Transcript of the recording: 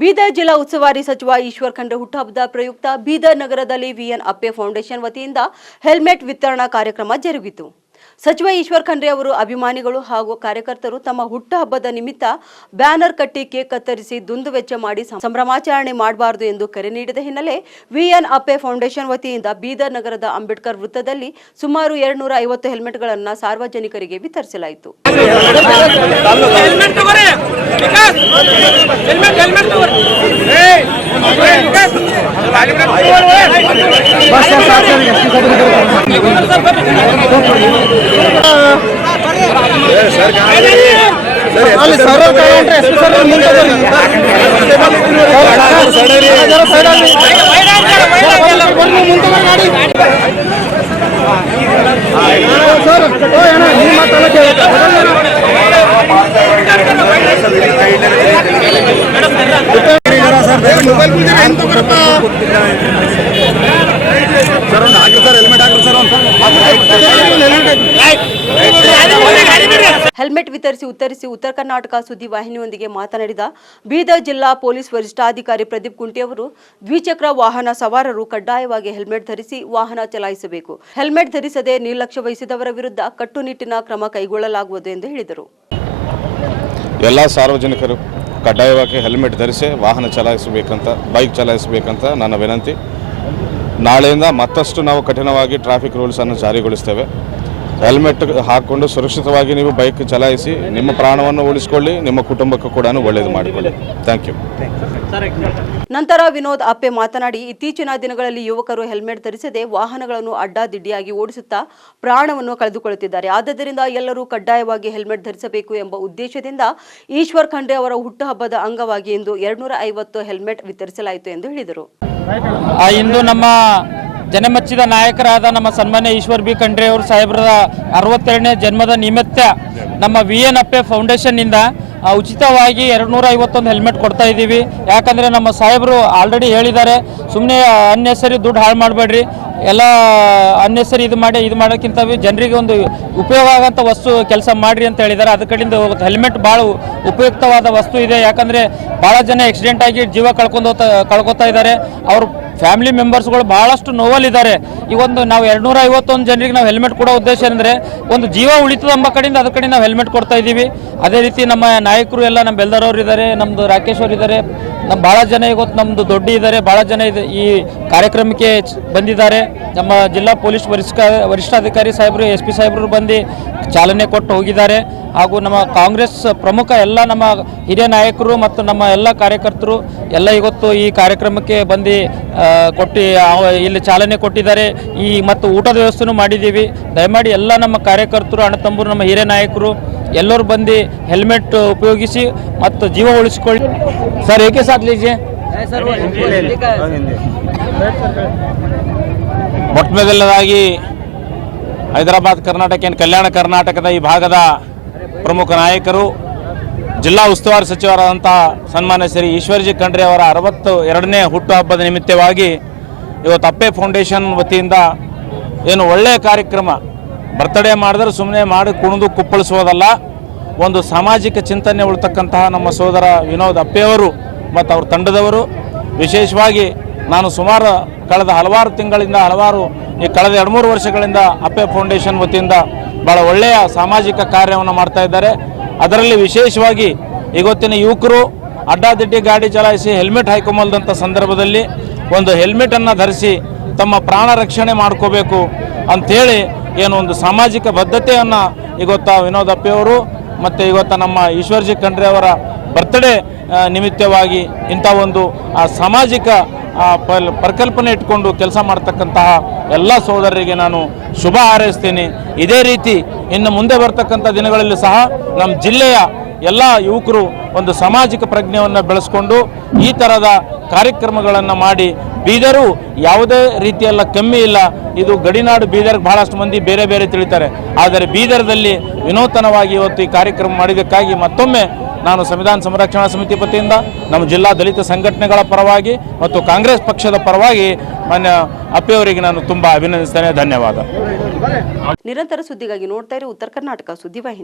ಬೀದರ್ ಜಿಲ್ಲಾ ಉಸ್ತುವಾರಿ ಸಚಿವ ಈಶ್ವರ್ ಖಂಡ್ರೆ ಹುಟ್ಟುಹಬ್ಬದ ಪ್ರಯುಕ್ತ ಬೀದರ್ ನಗರದಲ್ಲಿ ವಿಎನ್ ಅಪ್ಪೆ ಫೌಂಡೇಶನ್ ವತಿಯಿಂದ ಹೆಲ್ಮೆಟ್ ವಿತರಣಾ ಕಾರ್ಯಕ್ರಮ ಜರುಗಿತು. ಸಚಿವ ಈಶ್ವರ್ ಖಂಡ್ರೆ ಅವರು ಅಭಿಮಾನಿಗಳು ಹಾಗೂ ಕಾರ್ಯಕರ್ತರು ತಮ್ಮ ಹುಟ್ಟುಹಬ್ಬದ ನಿಮಿತ್ತ ಬ್ಯಾನರ್ ಕಟ್ಟಿ ಕೇಕ್ ಕತ್ತರಿಸಿ ದುಂದುವೆಚ್ಚ ಮಾಡಿ ಸಂಭ್ರಮಾಚರಣೆ ಮಾಡಬಾರದು ಎಂದು ಕರೆ ನೀಡಿದ ಹಿನ್ನೆಲೆ ವಿಎನ್ ಅಪ್ಪೆ ಫೌಂಡೇಶನ್ ವತಿಯಿಂದ ಬೀದರ್ ನಗರದ ಅಂಬೇಡ್ಕರ್ ವೃತ್ತದಲ್ಲಿ ಸುಮಾರು 250 ಹೆಲ್ಮೆಟ್ಗಳನ್ನು ಸಾರ್ವಜನಿಕರಿಗೆ ವಿತರಿಸಲಾಯಿತು. ಹೆಲ್ಮೆಟ್ ವಿತರಿಸಿ ಉತ್ತರಿಸಿ ಉತ್ತರ ಕರ್ನಾಟಕ ಸುದ್ದಿ ವಾಹಿನಿಯೊಂದಿಗೆ ಮಾತನಾಡಿದ ಬೀದರ್ ಜಿಲ್ಲಾ ಪೊಲೀಸ್ ವರಿಷ್ಠಾಧಿಕಾರಿ ಪ್ರದೀಪ್ ಕುಂಟಿ ಅವರು ದ್ವಿಚಕ್ರ ವಾಹನ ಸವಾರರು ಕಡ್ಡಾಯವಾಗಿ ಹೆಲ್ಮೆಟ್ ಧರಿಸಿ ವಾಹನ ಚಲಾಯಿಸಬೇಕು. ಹೆಲ್ಮೆಟ್ ಧರಿಸದೆ ನಿರ್ಲಕ್ಷ್ಯ ವಹಿಸಿದವರ ವಿರುದ್ಧ ಕಟ್ಟುನಿಟ್ಟಿನ ಕ್ರಮ ಕೈಗೊಳ್ಳಲಾಗುವುದು ಎಂದು ಹೇಳಿದರು. ಎಲ್ಲ ಸಾರ್ವಜನಿಕರು ಕಡ್ಡಾಯವಾಗಿ ಹೆಲ್ಮೆಟ್ ಧರಿಸಿ ವಾಹನ ಚಲಾಯಿಸಬೇಕಂತ, ಬೈಕ್ ಚಲಾಯಿಸಬೇಕಂತ ನನ್ನ ವಿನಂತಿ. ನಾಳೆಯಿಂದ ಮತ್ತಷ್ಟು ನಾವು ಕಠಿಣವಾಗಿ ಟ್ರಾಫಿಕ್ ರೂಲ್ಸನ್ನು ಜಾರಿಗೊಳಿಸ್ತೇವೆ. ಹೆಲ್ಮೆಟ್ ಹಾಕಿಕೊಂಡು ಸುರಕ್ಷಿತವಾಗಿ ನೀವು ಬೈಕ್ ಚಲಾಯಿಸಿ ನಿಮ್ಮ ಪ್ರಾಣವನ್ನು ಉಳಿಸಿಕೊಳ್ಳಿ, ನಿಮ್ಮ ಕುಟುಂಬಕ್ಕೂ ಕೂಡ ಒಳ್ಳೆಯದು ಮಾಡಿಕೊಳ್ಳಿ. Thank you. ನಂತರ ವಿನೋದ್ ಅಪ್ಪೆ ಮಾತನಾಡಿ, ಇತ್ತೀಚಿನ ದಿನಗಳಲ್ಲಿ ಯುವಕರು ಹೆಲ್ಮೆಟ್ ಧರಿಸದೆ ವಾಹನಗಳನ್ನು ಅಡ್ಡಾದಿಡ್ಡಿಯಾಗಿ ಓಡಿಸುತ್ತಾ ಪ್ರಾಣವನ್ನು ಕಳೆದುಕೊಳ್ಳುತ್ತಿದ್ದಾರೆ. ಆದ್ದರಿಂದ ಎಲ್ಲರೂ ಕಡ್ಡಾಯವಾಗಿ ಹೆಲ್ಮೆಟ್ ಧರಿಸಬೇಕು ಎಂಬ ಉದ್ದೇಶದಿಂದ ಈಶ್ವರ್ ಖಂಡ್ರೆ ಅವರ ಹುಟ್ಟುಹಬ್ಬದ ಅಂಗವಾಗಿ ಇಂದು 250 ಹೆಲ್ಮೆಟ್ ವಿತರಿಸಲಾಯಿತು ಎಂದು ಹೇಳಿದರು. ಇಂದು ನಮ್ಮ ಜನಮೆಚ್ಚಿದ ನಾಯಕರಾದ ನಮ್ಮ ಸನ್ಮಾನ್ಯ ಈಶ್ವರ್ ಬಿ ಖಂಡ್ರೆ ಅವರು ಸಾಹೇಬರ 62ನೇ ಜನ್ಮದ ನಿಮಿತ್ತ ನಮ್ಮ ವಿಎನ್ ಅಪ್ಪೆ ಫೌಂಡೇಶನ್ನಿಂದ ಉಚಿತವಾಗಿ 251 ಹೆಲ್ಮೆಟ್ ಕೊಡ್ತಾ ಇದ್ದೀವಿ. ಯಾಕಂದರೆ ನಮ್ಮ ಸಾಹೇಬರು ಆಲ್ರೆಡಿ ಹೇಳಿದ್ದಾರೆ, ಸುಮ್ಮನೆ ಅನ್ನೆಸರಿ ದುಡ್ಡು ಹಾಳು ಮಾಡಬೇಡ್ರಿ, ಎಲ್ಲ ಅನ್ನೆಸರಿ ಇದು ಮಾಡೋಕ್ಕಿಂತ ಜನರಿಗೆ ಒಂದು ಉಪಯೋಗ ಆಗೋಂಥ ವಸ್ತು ಕೆಲಸ ಮಾಡಿರಿ ಅಂತ ಹೇಳಿದ್ದಾರೆ. ಅದ ಕಡೆಯಿಂದ ಹೆಲ್ಮೆಟ್ ಭಾಳ ಉಪಯುಕ್ತವಾದ ವಸ್ತು ಇದೆ. ಯಾಕಂದರೆ ಭಾಳ ಜನ ಆಕ್ಸಿಡೆಂಟ್ ಆಗಿ ಜೀವ ಕಳ್ಕೊತಾ ಇದ್ದಾರೆ. ಅವ್ರ ಫ್ಯಾಮಿಲಿ ಮೆಂಬರ್ಸ್ಗಳು ಭಾಳಷ್ಟು ನೋವಲ್ಲಿದ್ದಾರೆ. ಈ ಒಂದು ನಾವು 251 ಜನರಿಗೆ ನಾವು ಹೆಲ್ಮೆಟ್ ಕೊಡೋ ಉದ್ದೇಶ ಅಂದರೆ ಒಂದು ಜೀವ ಉಳಿತದ ಎಂಬ ಕಡೆಯಿಂದ ಅದ್ರ ಕಡೆ ನಾವು ಹೆಲ್ಮೆಟ್ ಕೊಡ್ತಾ ಇದ್ದೀವಿ. ಅದೇ ರೀತಿ ನಮ್ಮ ನಾಯಕರು ಎಲ್ಲ ನಮ್ಮ ಬೆಲ್ದರವ್ರು ಇದ್ದಾರೆ, ನಮ್ಮದು ರಾಕೇಶ್ ಅವರು ಇದ್ದಾರೆ, ನಮ್ಮ ಭಾಳ ಜನ ಇವತ್ತು ನಮ್ಮದು ದೊಡ್ಡ ಇದ್ದಾರೆ, ಭಾಳ ಜನ ಈ ಕಾರ್ಯಕ್ರಮಕ್ಕೆ ಬಂದಿದ್ದಾರೆ. ನಮ್ಮ ಜಿಲ್ಲಾ ಪೊಲೀಸ್ ವರಿಷ್ಠಾಧಿಕಾರಿ ಸಾಹೇಬರು, SP ಸಾಹೇಬರು ಬಂದು ಚಾಲನೆ ಕೊಟ್ಟು ಹೋಗಿದ್ದಾರೆ. ಹಾಗೂ ನಮ್ಮ ಕಾಂಗ್ರೆಸ್ ಪ್ರಮುಖ ಎಲ್ಲ ನಮ್ಮ ಹಿರಿಯ ನಾಯಕರು ಮತ್ತು ನಮ್ಮ ಎಲ್ಲ ಕಾರ್ಯಕರ್ತರು ಎಲ್ಲ ಇವತ್ತು ಈ ಕಾರ್ಯಕ್ರಮಕ್ಕೆ ಬಂದು ಇಲ್ಲಿ ಚಾಲನೆ ಕೊಟ್ಟಿದ್ದಾರೆ. ಮತ್ತು ಊಟದ ವ್ಯವಸ್ಥೆನೂ ಮಾಡಿದ್ದೀವಿ. ದಯಮಾಡಿ ಎಲ್ಲ ನಮ್ಮ ಕಾರ್ಯಕರ್ತರು, ಅಣ್ಣತಮ್ಮರು, ನಮ್ಮ ಹಿರಿಯ ನಾಯಕರು ಎಲ್ಲರೂ ಬಂದು ಹೆಲ್ಮೆಟ್ ಉಪಯೋಗಿಸಿ ಮತ್ತು ಜೀವ ಉಳಿಸಿಕೊಳ್ಳಿ. ಸರ್ ಏಕೆ ಸಾಥ್ ಲೀಜಿಯೇ. ಮೊಟ್ಟಮೊದಲನೇದಾಗಿ ಹೈದರಾಬಾದ್ ಕರ್ನಾಟಕ ಕಲ್ಯಾಣ ಕರ್ನಾಟಕದ ಈ ಭಾಗದ ಪ್ರಮುಖ ನಾಯಕರು, ಜಿಲ್ಲಾ ಉಸ್ತುವಾರಿ ಸಚಿವರಾದಂಥ ಸನ್ಮಾನ್ಯ ಶ್ರೀ ಈಶ್ವರ್ಜಿ ಖಂಡ್ರೆ ಅವರ 62ನೇ ಹುಟ್ಟುಹಬ್ಬದ ನಿಮಿತ್ತವಾಗಿ ಇವತ್ತು ಅಪ್ಪೆ ಫೌಂಡೇಶನ್ ವತಿಯಿಂದ ಏನು ಒಳ್ಳೆಯ ಕಾರ್ಯಕ್ರಮ, ಬರ್ತ್ಡೇ ಮಾಡಿದ್ರೆ ಸುಮ್ಮನೆ ಮಾಡಿ ಕುಣಿದು ಕುಪ್ಪಳಿಸೋದಲ್ಲ, ಒಂದು ಸಾಮಾಜಿಕ ಚಿಂತನೆ ಉಳ್ತಕ್ಕಂತಹ ನಮ್ಮ ಸೋದರ ವಿನೋದ್ ಅಪ್ಪೆಯವರು ಮತ್ತು ಅವ್ರ ತಂಡದವರು, ವಿಶೇಷವಾಗಿ ನಾನು ಸುಮಾರು ಕಳೆದ ಹಲವಾರು ತಿಂಗಳಿಂದ ಈ ಕಳೆದ 2-3 ವರ್ಷಗಳಿಂದ ಅಪ್ಪೆ ಫೌಂಡೇಶನ್ ವತಿಯಿಂದ ಭಾಳ ಒಳ್ಳೆಯ ಸಾಮಾಜಿಕ ಕಾರ್ಯವನ್ನು ಮಾಡ್ತಾ ಇದ್ದಾರೆ. ಅದರಲ್ಲಿ ವಿಶೇಷವಾಗಿ ಇವತ್ತಿನ ಯುವಕರು ಅಡ್ಡಾದಿಡ್ಡಿ ಗಾಡಿ ಚಲಾಯಿಸಿ ಹೆಲ್ಮೆಟ್ ಹಾಕೊಂಬಲ್ದಂಥ ಸಂದರ್ಭದಲ್ಲಿ ಒಂದು ಹೆಲ್ಮೆಟನ್ನು ಧರಿಸಿ ತಮ್ಮ ಪ್ರಾಣ ರಕ್ಷಣೆ ಮಾಡ್ಕೋಬೇಕು ಅಂಥೇಳಿ ಏನು ಒಂದು ಸಾಮಾಜಿಕ ಬದ್ಧತೆಯನ್ನು ಇವತ್ತು ವಿನೋದ್ ಅಪ್ಪೆಯವರು ಮತ್ತು ಇವತ್ತು ನಮ್ಮ ಈಶ್ವರ್ಜಿ ಖಂಡ್ರೆ ಅವರ ಬರ್ತ್ಡೇ ನಿಮಿತ್ತವಾಗಿ ಇಂಥ ಒಂದು ಸಾಮಾಜಿಕ ಪರಿಕಲ್ಪನೆ ಇಟ್ಕೊಂಡು ಕೆಲಸ ಮಾಡ್ತಕ್ಕಂತಹ ಎಲ್ಲ ಸೋದರರಿಗೆ ನಾನು ಶುಭ ಹಾರೈಸ್ತೀನಿ. ಇದೇ ರೀತಿ ಇನ್ನು ಮುಂದೆ ಬರ್ತಕ್ಕಂಥ ದಿನಗಳಲ್ಲಿ ಸಹ ನಮ್ಮ ಜಿಲ್ಲೆಯ ಎಲ್ಲ ಯುವಕರು ಒಂದು ಸಾಮಾಜಿಕ ಪ್ರಜ್ಞೆಯನ್ನು ಬೆಳೆಸ್ಕೊಂಡು ಈ ಥರದ ಕಾರ್ಯಕ್ರಮಗಳನ್ನು ಮಾಡಿ, ಬೀದರು ಯಾವುದೇ ರೀತಿಯಲ್ಲ ಕಮ್ಮಿ ಇಲ್ಲ. ಇದು ಗಡಿನಾಡು ಬೀದರ್ಗೆ ಬಹಳಷ್ಟು ಮಂದಿ ಬೇರೆ ಬೇರೆ ತಿಳಿತಾರೆ, ಆದರೆ ಬೀದರ್ದಲ್ಲಿ ವಿನೂತನವಾಗಿ ಇವತ್ತು ಈ ಕಾರ್ಯಕ್ರಮ ಮಾಡಿದ್ದಕ್ಕಾಗಿ ಮತ್ತೊಮ್ಮೆ ನಾನು ಸಂವಿಧಾನ ಸಂರಕ್ಷಣಾ ಸಮಿತಿ ವತಿಯಿಂದ ನಮ್ಮ ಜಿಲ್ಲಾ ದಲಿತ ಸಂಘಟನೆಗಳ ಪರವಾಗಿ ಮತ್ತು ಕಾಂಗ್ರೆಸ್ ಪಕ್ಷದ ಪರವಾಗಿ ಮಾನ್ಯ ಅಪ್ಪೆಯವರಿಗೆ ನಾನು ತುಂಬಾ ಅಭಿನಂದಿಸ್ತೇನೆ. ಧನ್ಯವಾದ. ನಿರಂತರ ಸುದ್ದಿಗಾಗಿ ನೋಡ್ತಾ ಇರಿ ಉತ್ತರ ಕರ್ನಾಟಕ ಸುದ್ದಿವಾಹಿನಿ.